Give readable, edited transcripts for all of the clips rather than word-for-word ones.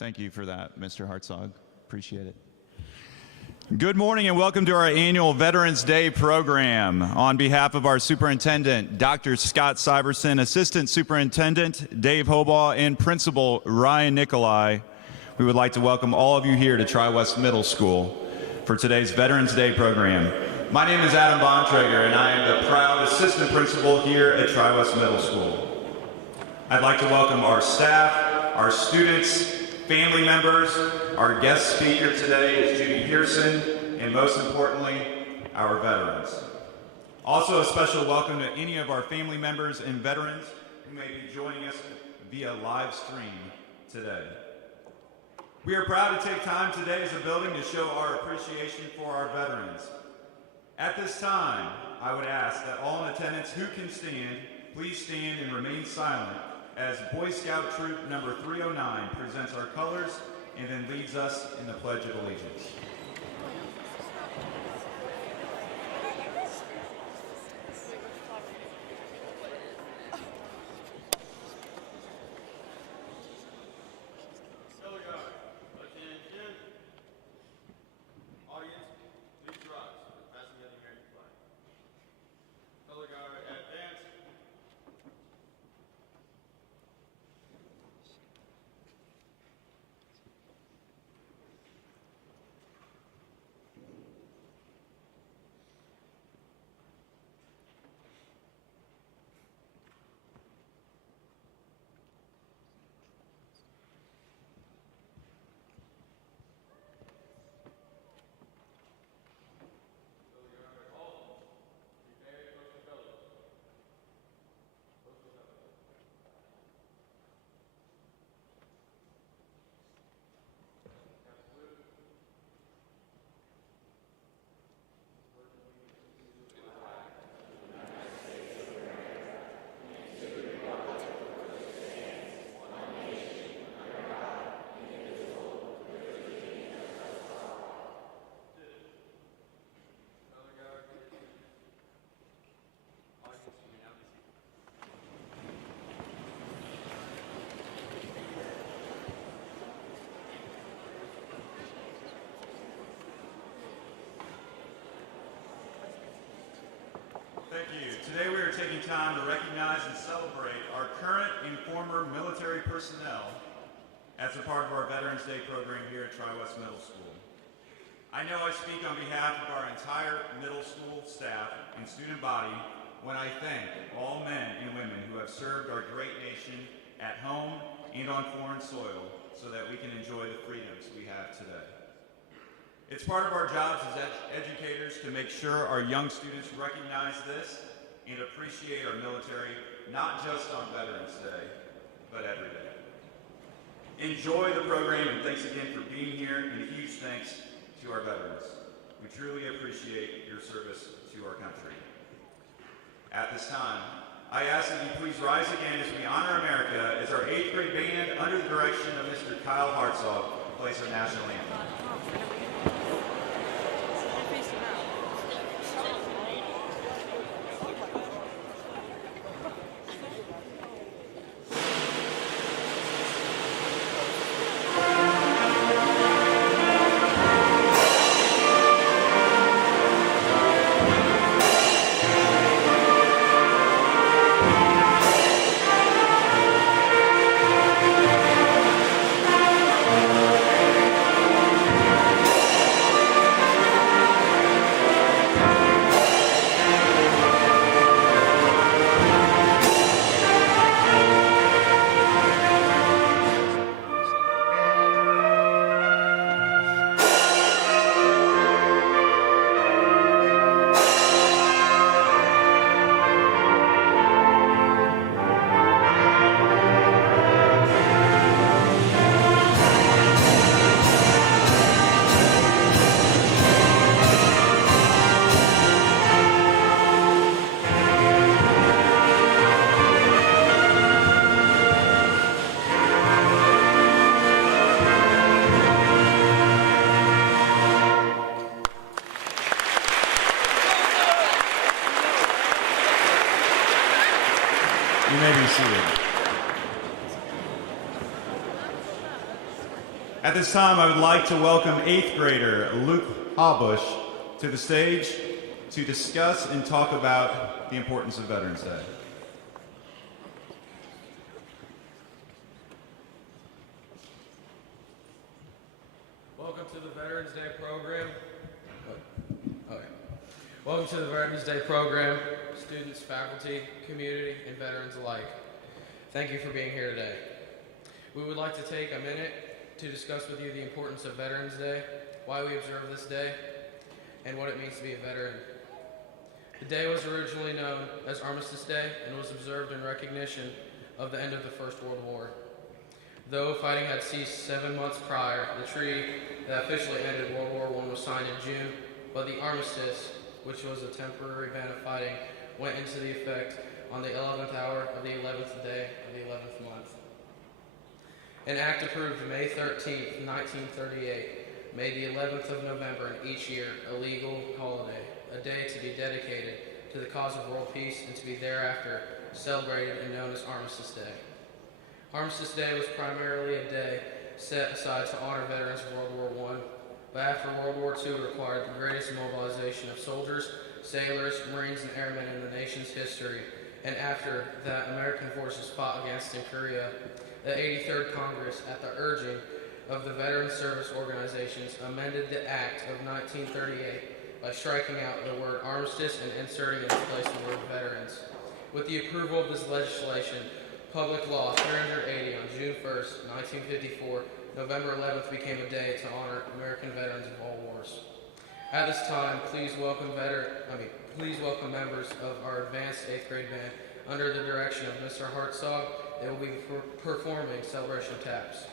Thank you for that, Mr. Hartzog. Appreciate it. Good morning and welcome to our annual Veterans Day program. On behalf of our superintendent, Dr. Scott Syverson, assistant superintendent Dave Hobaugh, and principal Ryan Nicolai, we would like to welcome all of you here to Tri-West Middle School for today's Veterans Day program. My name is Adam Bontrager and I am the proud assistant principal here at Tri-West Middle School. I'd like to welcome our staff, our students, family members. Our guest speaker today is Judy Pearson, and most importantly, our veterans. Also, a special welcome to any of our family members and veterans who may be joining us via live stream today. We are proud to take time today as a building to show our appreciation for our veterans. At this time, I would ask that all in attendance who can stand, please stand and remain silent as Boy Scout Troop number 309 presents our colors and then leads us in the Pledge of Allegiance. Thank you. Today we are taking time to recognize and celebrate our current and former military personnel as a part of our Veterans Day program here at Tri-West Middle School. I know I speak on behalf of our entire middle school staff and student body when I thank all men and women who have served our great nation at home and on foreign soil so that we can enjoy the freedoms we have today. It's part of our jobs as educators to make sure our young students recognize this and appreciate our military, not just on Veterans Day, but every day. Enjoy the program, and thanks again for being here, and a huge thanks to our veterans. We truly appreciate your service to our country. At this time, I ask that you please rise again as we honor America as our 8th grade band, under the direction of Mr. Kyle Hartzog, plays our national anthem. You may be seated. At this time, I would like to welcome 8th grader Luke Hawbush to the stage to discuss and talk about the importance of Veterans Day. Welcome to the Veterans Day program. Welcome to the Veterans Day program, students, faculty, community, and veterans alike. Thank you for being here today. We would like to take a minute to discuss with you the importance of Veterans Day, why we observe this day, and what it means to be a veteran. The day was originally known as Armistice Day and was observed in recognition of the end of the First World War. Though fighting had ceased 7 months prior, the treaty that officially ended World War I was signed in June, but the armistice, which was a temporary ban of fighting, went into the effect on the 11th hour of the 11th day of the 11th month. An act approved May 13, 1938, made the 11th of November in each year a legal holiday, a day to be dedicated to the cause of world peace and to be thereafter celebrated and known as Armistice Day. Armistice Day was primarily a day set aside to honor veterans of World War I, but after World War II required the greatest mobilization of soldiers, sailors, Marines, and airmen in the nation's history, and after that American forces fought against in Korea, the 83rd Congress, at the urging of the veteran service organizations, amended the Act of 1938 by striking out the word armistice and inserting in its place the word veterans. With the approval of this legislation, Public Law 380 on June 1st, 1954, November 11th became a day to honor American veterans of all wars. At this time, please welcome members of our advanced 8th grade band under the direction of Mr. Hartzog. They will be performing Celebration of Taps.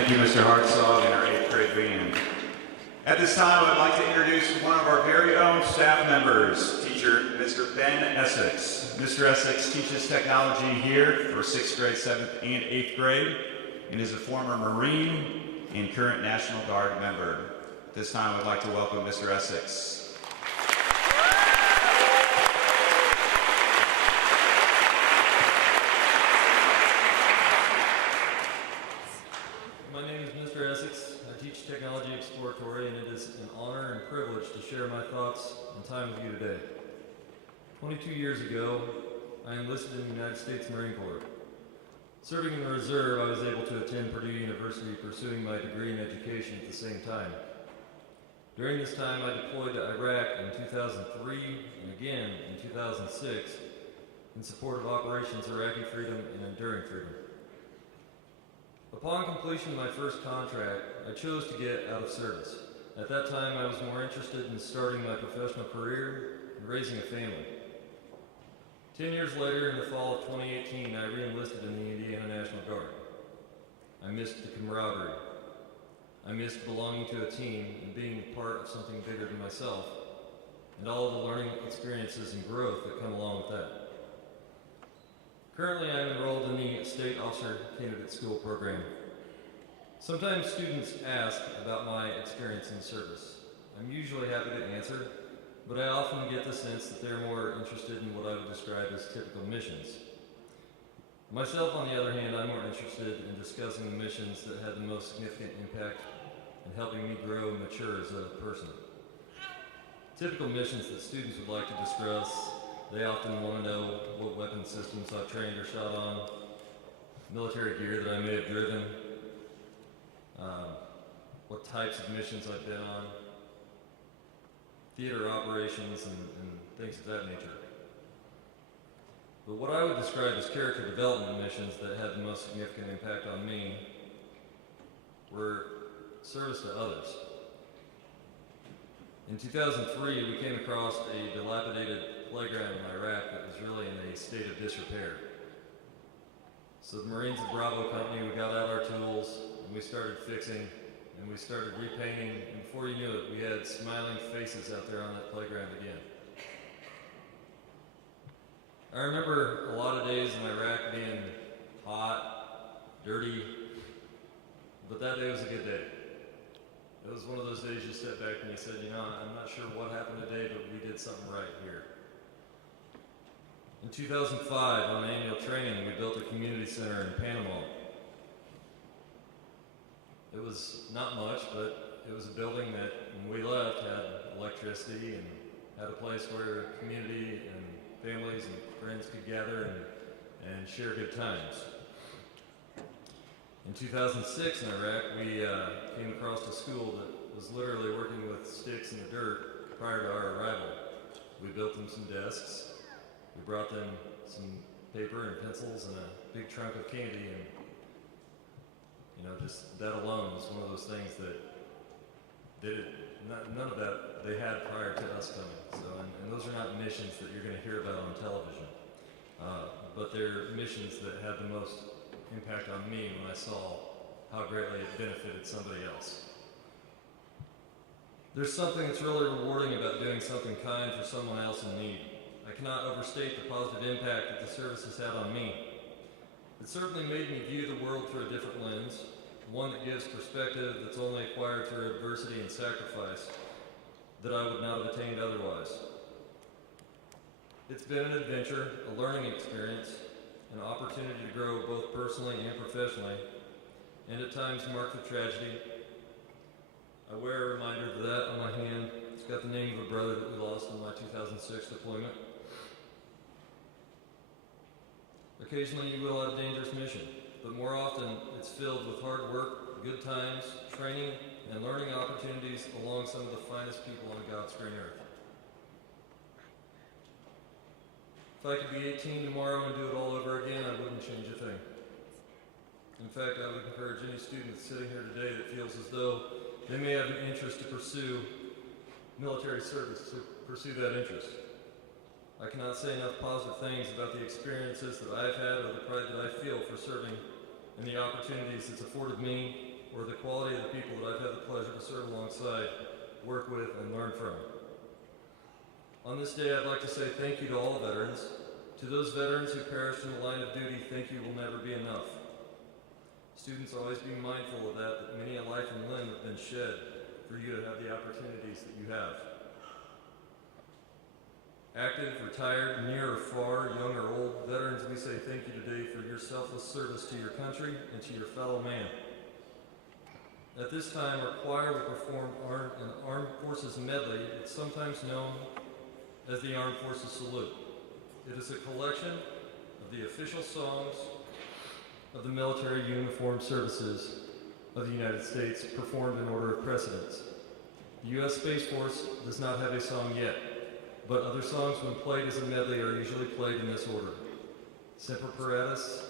Thank you, Mr. Hartzog and our 8th grade band. At this time, I'd like to introduce one of our very own staff members, teacher Mr. Ben Essex. Mr. Essex teaches technology here for 6th grade, 7th, and 8th grade, and is a former Marine and current National Guard member. At this time, I'd like to welcome Mr. Essex. My name is Mr. Essex. I teach Technology Exploratory, and it is an honor and privilege to share my thoughts and time with you today. 22 years ago, I enlisted in the United States Marine Corps. Serving in the reserve, I was able to attend Purdue University pursuing my degree in education at the same time. During this time, I deployed to Iraq in 2003 and again in 2006 in support of Operations Iraqi Freedom and Enduring Freedom. Upon completion of my first contract, I chose to get out of service. At that time, I was more interested in starting my professional career and raising a family. 10 years later, in the fall of 2018, I re-enlisted in the Indiana National Guard. I missed the camaraderie. I missed belonging to a team and being part of something bigger than myself, and all of the learning experiences and growth that come along with that. Currently, I'm enrolled in the State Officer Candidate School program. Sometimes students ask about my experience in service. I'm usually happy to answer, but I often get the sense that they're more interested in what I would describe as typical missions. Myself, on the other hand, I'm more interested in discussing the missions that had the most significant impact in helping me grow and mature as a person. Typical missions that students would like to discuss, they often want to know what weapon systems I've trained or shot on, military gear that I may have driven, what types of missions I've been on, theater operations, and things of that nature. But what I would describe as character development missions that had the most significant impact on me were service to others. In 2003, we came across a dilapidated playground in Iraq that was really in a state of disrepair. So the Marines of Bravo Company, we got out our tools, and we started fixing, and we started repainting, and before you knew it, we had smiling faces out there on that playground again. I remember a lot of days in Iraq being hot, dirty, but that day was a good day. It was one of those days you step back and you said, you know, I'm not sure what happened today, but we did something right here. In 2005, on annual training, we built a community center in Panama. It was not much, but it was a building that, when we left, had electricity and had a place where community and families and friends could gather and share good times. In 2006 in Iraq, we came across a school that was literally working with sticks in the dirt prior to our arrival. We built them some desks. We brought them some paper and pencils and a big trunk of candy, and just that alone was one of those things that none of that they had prior to us coming. So, and those are not missions that you're going to hear about on television, but they're missions that had the most impact on me when I saw how greatly it benefited somebody else. There's something that's really rewarding about doing something kind for someone else in need. I cannot overstate the positive impact that the service has had on me. It certainly made me view the world through a different lens, one that gives perspective that's only acquired through adversity and sacrifice that I would not have attained otherwise. It's been an adventure, a learning experience, an opportunity to grow both personally and professionally, and at times marked with tragedy. I wear a reminder of that on my hand. It's got the name of a brother that we lost in my 2006 deployment. Occasionally you will have a dangerous mission, but more often it's filled with hard work, good times, training, and learning opportunities along some of the finest people on God's green earth. If I could be 18 tomorrow and do it all over again, I wouldn't change a thing. In fact, I would encourage any student sitting here today that feels as though they may have an interest to pursue military service, to pursue that interest. I cannot say enough positive things about the experiences that I've had or the pride that I feel for serving and the opportunities it's afforded me or the quality of the people that I've had the pleasure to serve alongside, work with, and learn from. On this day, I'd like to say thank you to all veterans. To those veterans who perished in the line of duty, thank you will never be enough. Students, always be mindful of that many a life and limb have been shed for you to have the opportunities that you have. Active, retired, near or far, young or old, veterans, we say thank you today for your selfless service to your country and to your fellow man. At this time, our choir will perform an Armed Forces medley. It's sometimes known as the Armed Forces Salute. It is a collection of the official songs of the military uniformed services of the United States, performed in order of precedence. The U.S. Space Force does not have a song yet, but other songs, when played as a medley, are usually played in this order: Semper Paratus,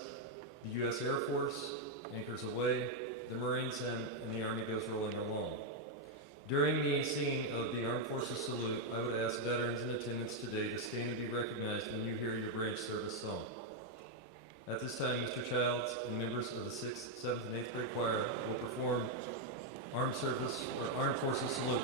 the U.S. Air Force, Anchors Away, the Marines Hymn, and the Army Goes Rolling Along. During the singing of the Armed Forces Salute, I would ask veterans in attendance today to stand and be recognized when you hear your branch service song. At this time, Mr. Childs and members of the 6th, 7th, and 8th grade choir will perform Armed Forces Salute.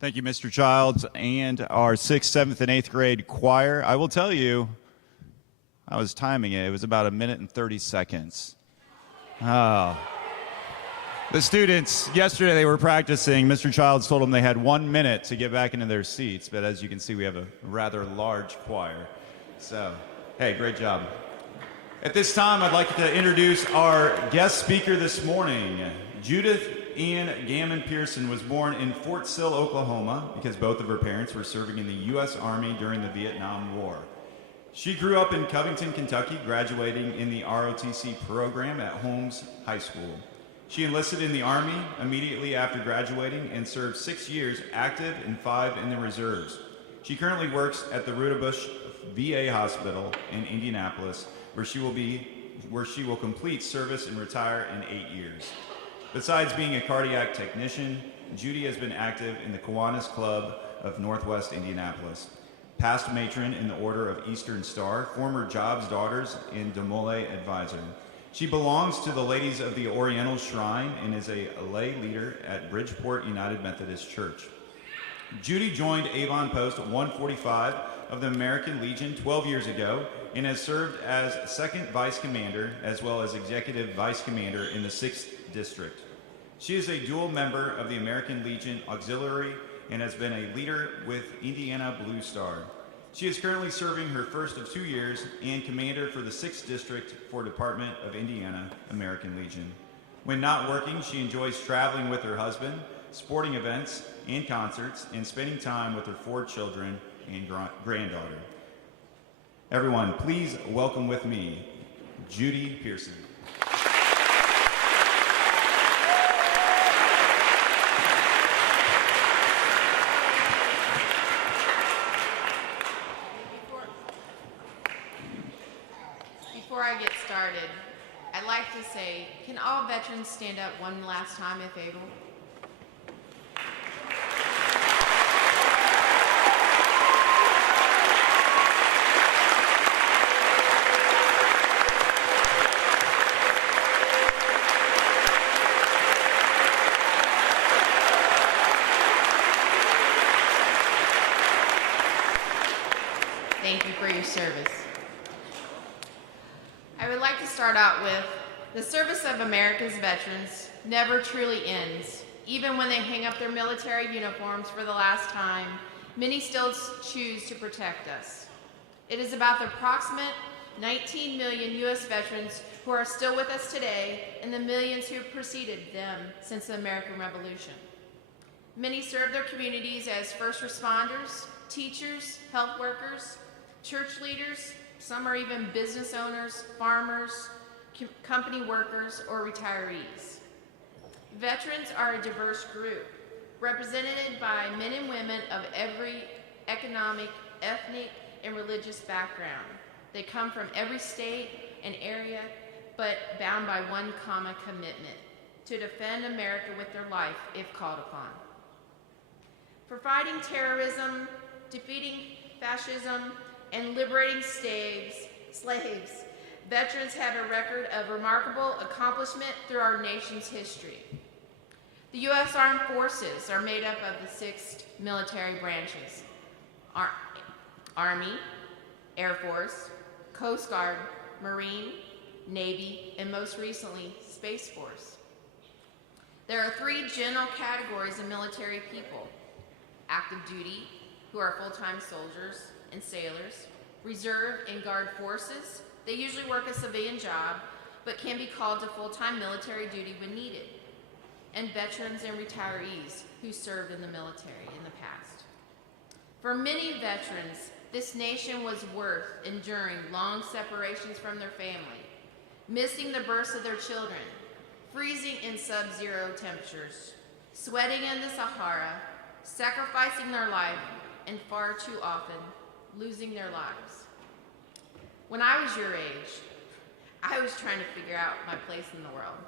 Thank you, Mr. Childs, and our 6th, 7th, and 8th grade choir. I will tell you, I was timing it. It was about 1 minute and 30 seconds. Oh. The students, yesterday they were practicing. Mr. Childs told them they had 1 minute to get back into their seats, but as you can see, we have a rather large choir. So, hey, great job. At this time, I'd like to introduce our guest speaker this morning. Judith Ann Gammon Pearson was born in Fort Sill, Oklahoma, because both of her parents were serving in the U.S. Army during the Vietnam War. She grew up in Covington, Kentucky, graduating in the ROTC program at Holmes High School. She enlisted in the Army immediately after graduating and served 6 years active and 5 in the reserves. She currently works at the Rudabush VA Hospital in Indianapolis, where she will complete service and retire in 8 years. Besides being a cardiac technician, Judy has been active in the Kiwanis Club of Northwest Indianapolis, past matron in the Order of Eastern Star, former Jobs Daughters, and Demole Advisor. She belongs to the Ladies of the Oriental Shrine and is a lay leader at Bridgeport United Methodist Church. Judy joined Avon Post 145 of the American Legion 12 years ago and has served as second vice commander as well as executive vice commander in the 6th District. She is a dual member of the American Legion Auxiliary and has been a leader with Indiana Blue Star. She is currently serving her first of 2 years and commander for the 6th District for Department of Indiana American Legion. When not working, she enjoys traveling with her husband, sporting events and concerts, and spending time with her 4 children and granddaughter. Everyone, please welcome with me, Judy Pearson. Before I get started, I'd like to say, can all veterans stand up one last time if able? Thank you for your service. I would like to start out with, the service of America's veterans never truly ends. Even when they hang up their military uniforms for the last time, many still choose to protect us. It is about the approximate 19 million U.S. veterans who are still with us today and the millions who have preceded them since the American Revolution. Many serve their communities as first responders, teachers, health workers, church leaders. Some are even business owners, farmers, company workers, or retirees. Veterans are a diverse group, represented by men and women of every economic, ethnic, and religious background. They come from every state and area, but bound by one common commitment: to defend America with their life if called upon. For fighting terrorism, defeating fascism, and liberating slaves, veterans have a record of remarkable accomplishment through our nation's history. The U.S. Armed Forces are made up of the 6 military branches: Army, Air Force, Coast Guard, Marine, Navy, and most recently, Space Force. There are 3 general categories of military people: active duty, who are full-time soldiers and sailors; reserve and guard forces. They usually work a civilian job, but can be called to full-time military duty when needed; and veterans and retirees who served in the military in the past. For many veterans, this nation was worth enduring long separations from their family, missing the births of their children, freezing in sub-zero temperatures, sweating in the Sahara, sacrificing their life, and far too often, losing their lives. When I was your age, I was trying to figure out my place in the world.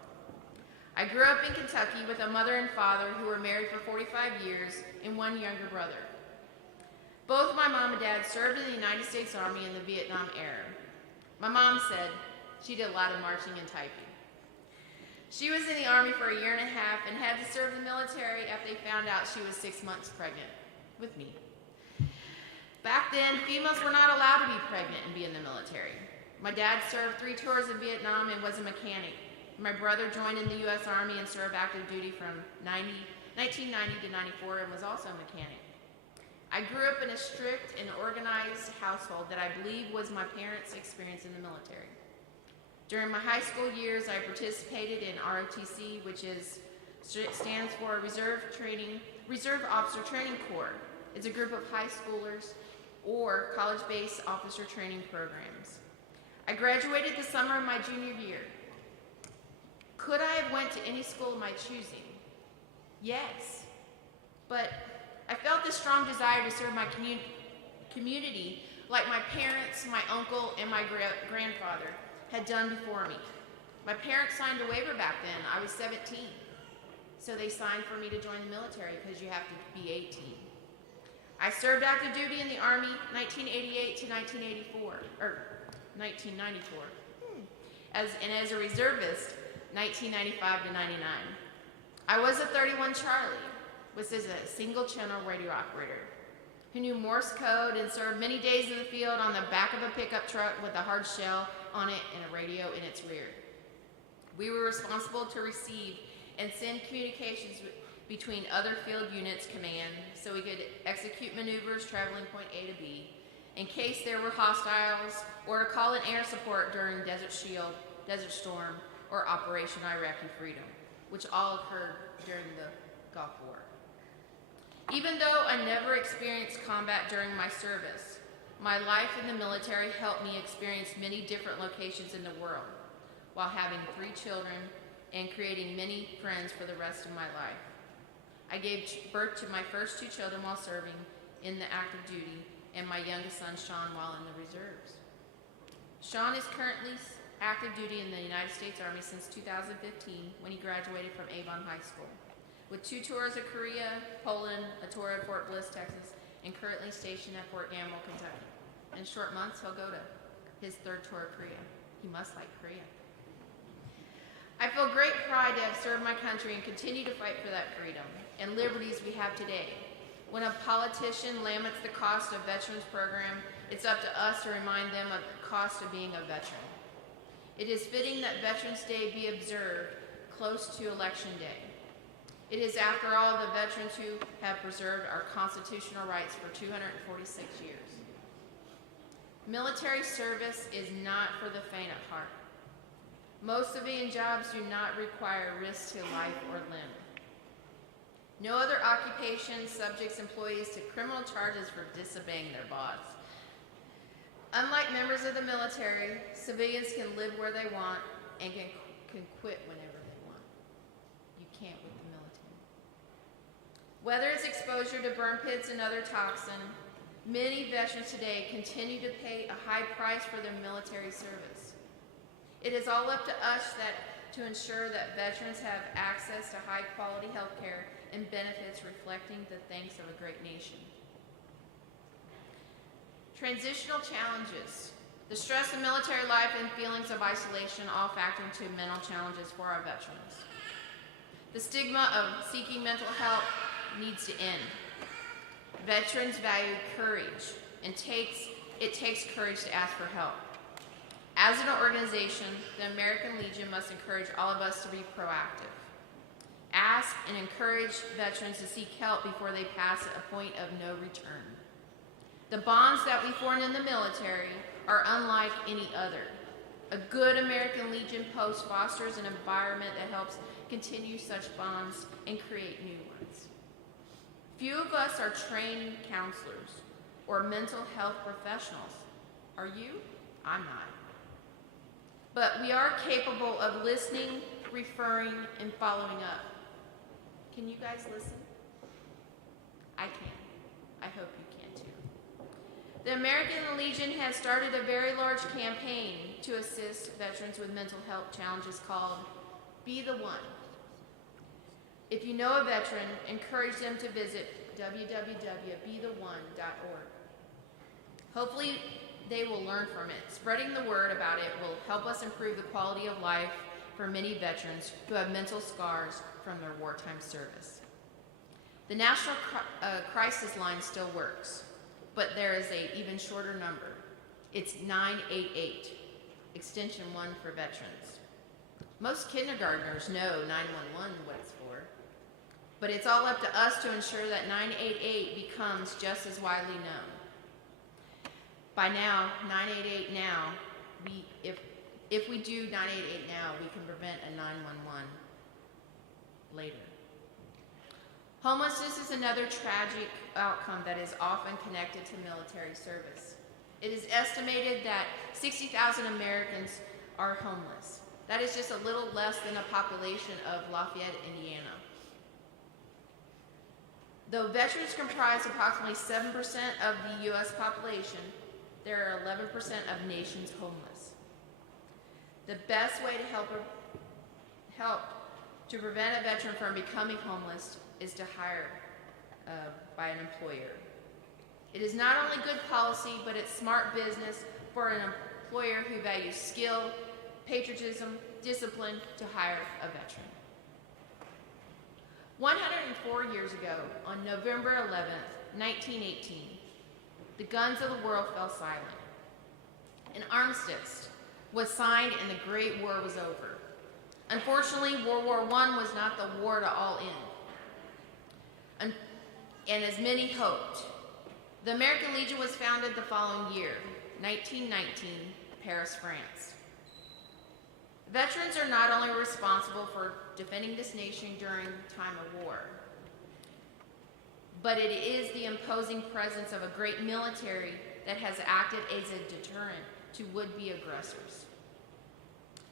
I grew up in Kentucky with a mother and father who were married for 45 years and 1 younger brother. Both my mom and dad served in the United States Army in the Vietnam era. My mom said she did a lot of marching and typing. She was in the Army for 1.5 years and had to serve the military after they found out she was 6 months pregnant with me. Back then, females were not allowed to be pregnant and be in the military. My dad served 3 tours in Vietnam and was a mechanic. My brother joined in the U.S. Army and served active duty from 1990 to 94 and was also a mechanic. I grew up in a strict and organized household that I believe was my parents' experience in the military. During my high school years, I participated in ROTC, which stands for Reserve Officer Training Corps. It's a group of high schoolers or college-based officer training programs. I graduated the summer of my junior year. Could I have went to any school of my choosing? Yes, but I felt this strong desire to serve my community like my parents, my uncle, and my grandfather had done before me. My parents signed a waiver back then. I was 17. So they signed for me to join the military because you have to be 18. I served active duty in the Army 1988 to 1994. As a reservist, 1995 to 99. I was a 31 Charlie, which is a single channel radio operator who knew Morse code and served many days in the field on the back of a pickup truck with a hard shell on it and a radio in its rear. We were responsible to receive and send communications between other field units command so we could execute maneuvers traveling point A to B in case there were hostiles, or to call in air support during Desert Shield, Desert Storm, or Operation Iraqi Freedom, which all occurred during the Gulf War. Even though I never experienced combat during my service, my life in the military helped me experience many different locations in the world while having 3 children and creating many friends for the rest of my life. I gave birth to my first 2 children while serving in the active duty and my youngest son, Sean, while in the reserves. Sean is currently active duty in the United States Army since 2015 when he graduated from Avon High School, with 2 tours of Korea, Poland, a tour at Fort Bliss, Texas, and currently stationed at Fort Gamble, Kentucky. In short months, he'll go to his 3rd tour of Korea. He must like Korea. I feel great pride to have served my country and continue to fight for that freedom and liberties we have today. When a politician laments the cost of veterans program, it's up to us to remind them of the cost of being a veteran. It is fitting that Veterans Day be observed close to Election Day. It is, after all, the veterans who have preserved our constitutional rights for 246 years. Military service is not for the faint of heart. Most civilian jobs do not require risk to life or limb. No other occupation subjects employees to criminal charges for disobeying their boss. Unlike members of the military, civilians can live where they want and can quit whenever they want. You can't with the military. Whether it's exposure to burn pits and other toxins, many veterans today continue to pay a high price for their military service. It is all up to us to ensure that veterans have access to high-quality health care and benefits reflecting the thanks of a great nation. Transitional challenges. The stress of military life and feelings of isolation all factor into mental challenges for our veterans. The stigma of seeking mental help needs to end. Veterans value courage, and it takes courage to ask for help. As an organization, the American Legion must encourage all of us to be proactive. Ask and encourage veterans to seek help before they pass a point of no return. The bonds that we form in the military are unlike any other. A good American Legion post fosters an environment that helps continue such bonds and create new ones. Few of us are trained counselors or mental health professionals. Are you? I'm not. But we are capable of listening, referring, and following up. Can you guys listen? I can. I hope you can too. The American Legion has started a very large campaign to assist veterans with mental health challenges called Be the One. If you know a veteran, encourage them to visit www.betheone.org. Hopefully, they will learn from it. Spreading the word about it will help us improve the quality of life for many veterans who have mental scars from their wartime service. The National Crisis Line still works, but there is an even shorter number. It's 988, extension 1 for veterans. Most kindergartners know 911 what it's for, but it's all up to us to ensure that 988 becomes just as widely known. By now, 988 now, if we do 988 now, we can prevent a 911 later. Homelessness is another tragic outcome that is often connected to military service. It is estimated that 60,000 Americans are homeless. That is just a little less than the population of Lafayette, Indiana. Though veterans comprise approximately 7% of the U.S. population, there are 11% of nations homeless. The best way to help to prevent a veteran from becoming homeless is to hire by an employer. It is not only good policy, but it's smart business for an employer who values skill, patriotism, discipline to hire a veteran. 104 years ago, on November 11th, 1918, the guns of the world fell silent. An armistice was signed and the Great War was over. Unfortunately, World War I was not the war to all end. And as many hoped, the American Legion was founded the following year, 1919, Paris, France. Veterans are not only responsible for defending this nation during time of war, but it is the imposing presence of a great military that has acted as a deterrent to would-be aggressors.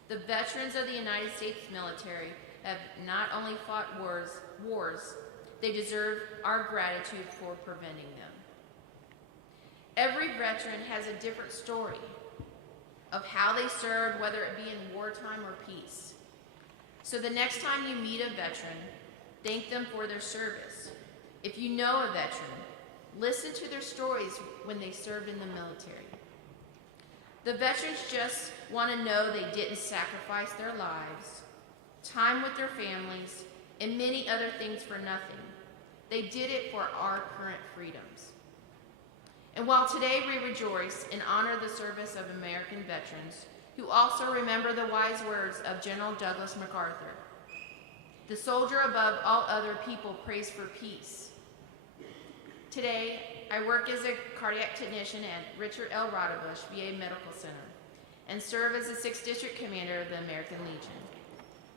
The veterans of the United States military have not only fought wars, they deserve our gratitude for preventing them. Every veteran has a different story of how they served, whether it be in wartime or peace. So the next time you meet a veteran, thank them for their service. If you know a veteran, listen to their stories when they served in the military. The veterans just want to know they didn't sacrifice their lives, time with their families, and many other things for nothing. They did it for our current freedoms. And while today we rejoice and honor the service of American veterans, who also remember the wise words of General Douglas MacArthur, "The soldier above all other people prays for peace." Today, I work as a cardiac technician at Richard L. Rodebush VA Medical Center and serve as the 6th District Commander of the American Legion.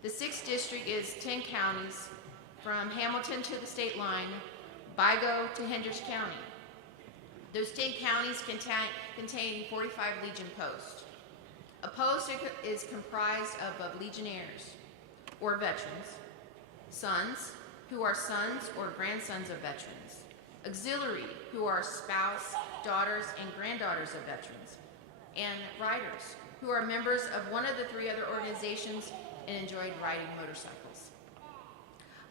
The 6th District is 10 counties from Hamilton to the state line, Vigo to Hendricks County. Those 10 counties contain 45 Legion posts. A post is comprised of legionnaires, or veterans, sons, who are sons or grandsons of veterans, auxiliary, who are spouse, daughters, and granddaughters of veterans, and riders, who are members of one of the 3 other organizations and enjoyed riding motorcycles.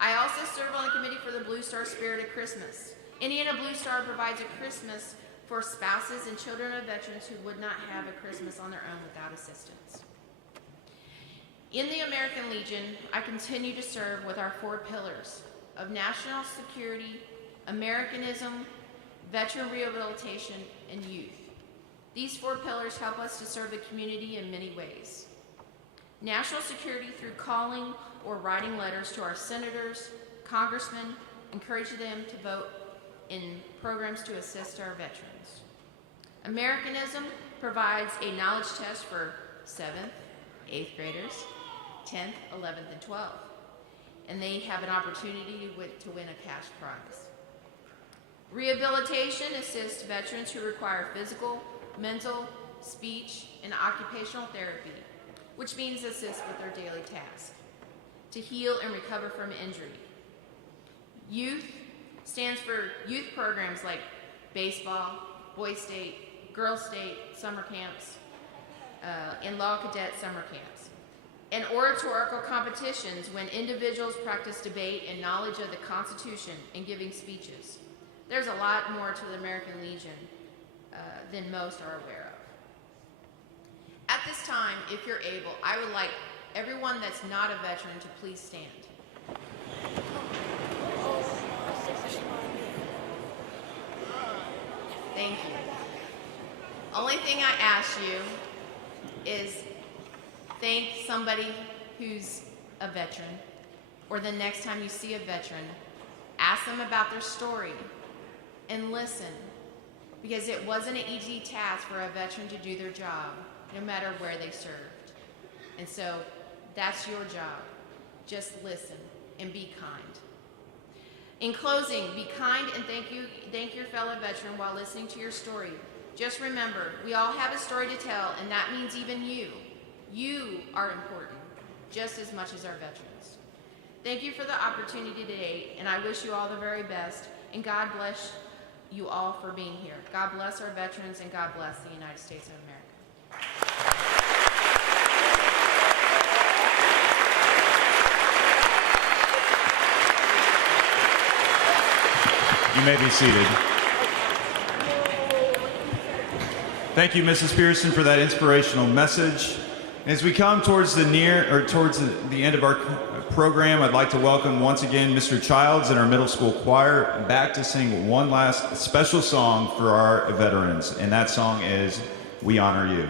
I also serve on the committee for the Blue Star Spirit of Christmas. Indiana Blue Star provides a Christmas for spouses and children of veterans who would not have a Christmas on their own without assistance. In the American Legion, I continue to serve with our 4 pillars of national security, Americanism, veteran rehabilitation, and youth. These 4 pillars help us to serve the community in many ways. National security through calling or writing letters to our senators, congressmen, encourage them to vote in programs to assist our veterans. Americanism provides a knowledge test for 7th, 8th graders, 10th, 11th, and 12th, and they have an opportunity to win a cash prize. Rehabilitation assists veterans who require physical, mental, speech, and occupational therapy, which means assist with their daily tasks, to heal and recover from injury. Youth stands for youth programs like baseball, Boy State, Girl State, summer camps, and Law Cadet summer camps. And oratorical competitions when individuals practice debate and knowledge of the Constitution and giving speeches. There's a lot more to the American Legion than most are aware of. At this time, if you're able, I would like everyone that's not a veteran to please stand. Thank you. Only thing I ask you is thank somebody who's a veteran, or the next time you see a veteran, ask them about their story and listen, because it wasn't an easy task for a veteran to do their job, no matter where they served. And so that's your job. Just listen and be kind. In closing, be kind and thank your fellow veteran while listening to your story. Just remember, we all have a story to tell, and that means even you. You are important, just as much as our veterans. Thank you for the opportunity today, and I wish you all the very best, and God bless you all for being here. God bless our veterans, and God bless the United States of America. You may be seated. Thank you, Mrs. Pearson, for that inspirational message. As we come towards the end of our program, I'd like to welcome once again Mr. Childs and our middle school choir back to sing one last special song for our veterans, and that song is "We Honor You."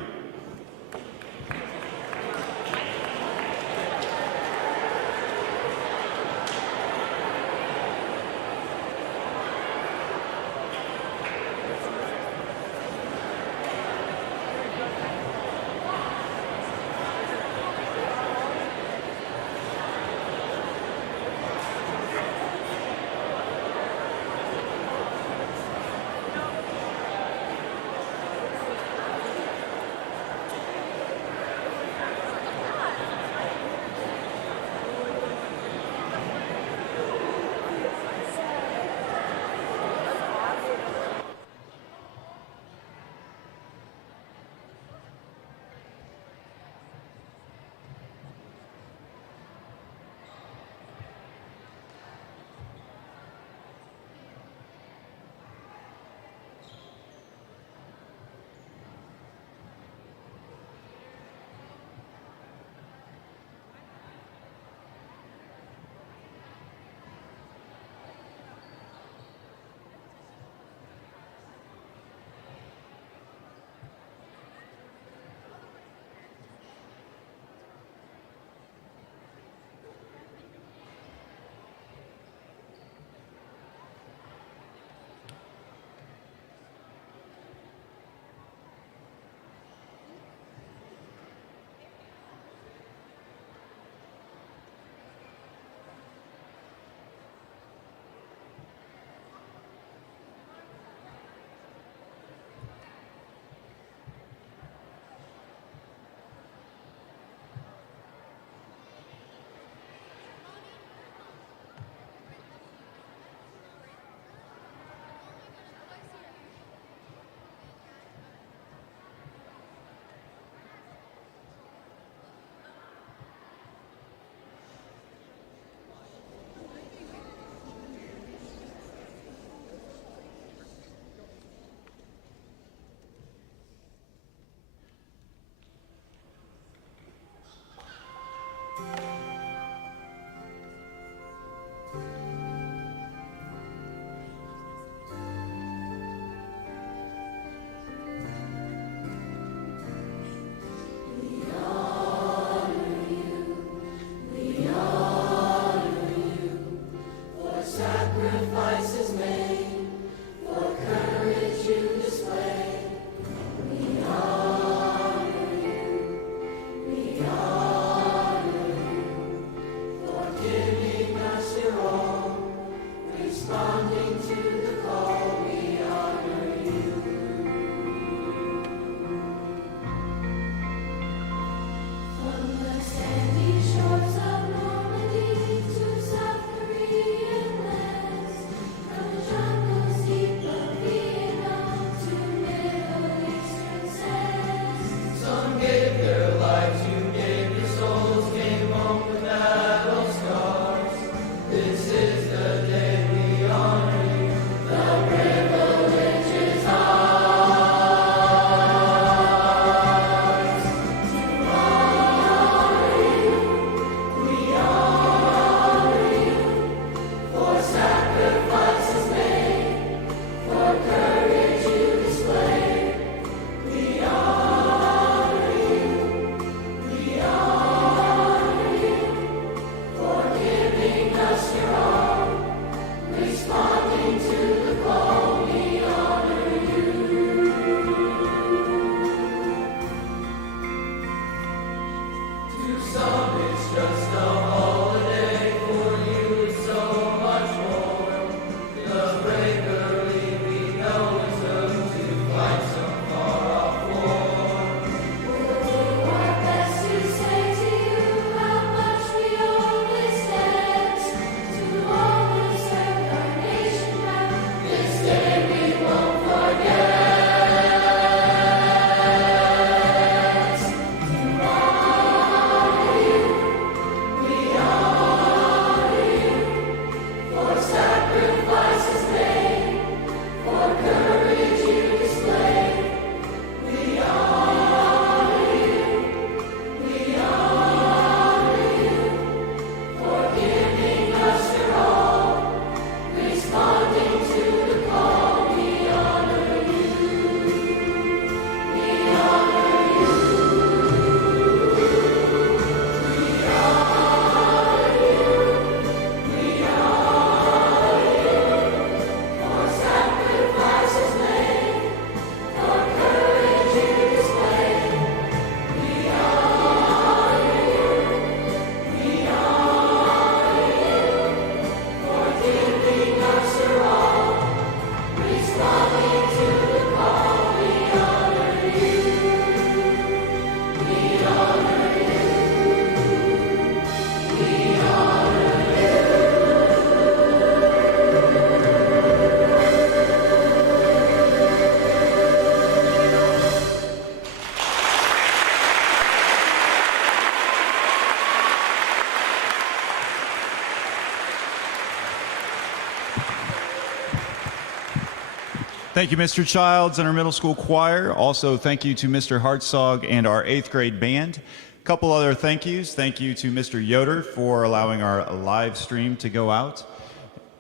Thank you, Mr. Childs and our middle school choir. Also, thank you to Mr. Hartzog and our 8th grade band. A couple other thank yous. Thank you to Mr. Yoder for allowing our live stream to go out.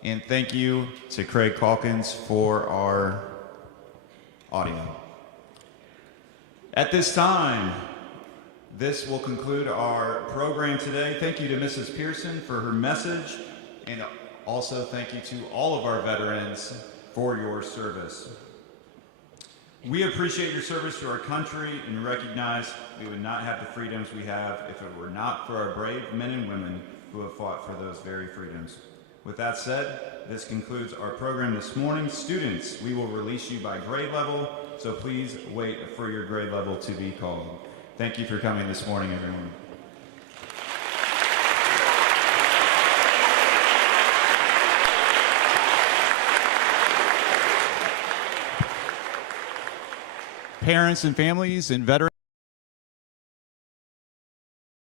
And thank you to Craig Calkins for our audio. At this time, this will conclude our program today. Thank you to Mrs. Pearson for her message, and also thank you to all of our veterans for your service. We appreciate your service to our country and recognize we would not have the freedoms we have if it were not for our brave men and women who have fought for those very freedoms. With that said, this concludes our program this morning. Students, we will release you by grade level, so please wait for your grade level to be called. Thank you for coming this morning, everyone. Parents and families and veterans